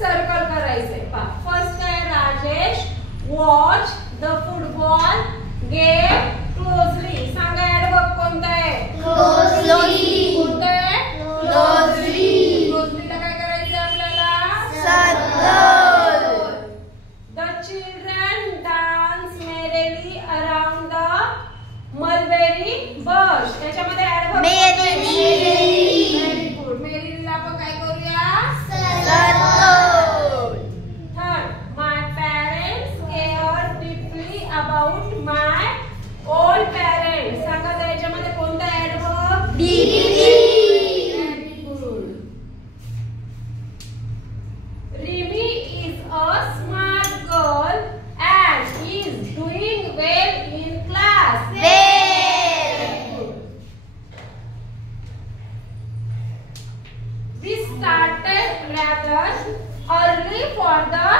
सर्कल करायचंय. पहा फर्स्ट काय Rajesh watch the football game closely. सांगा ऍडवर्ब कोणता आहे? क्लोजली. कोणता आहे? क्लोजली. क्लोजलीला काय करायचंय आपल्याला? Circle. The children dance merrily around the mulberry bush. त्याच्यामध्ये adverb merrily. Very good. merrily आपण काय करूया? Circle. Third, my parents care deeply about my old parents. सांगा त्याच्यामध्ये कोणता adverb? deeply. Very good. Rimi is a smart girl and is doing well in class. Well. Good. We started rather early for the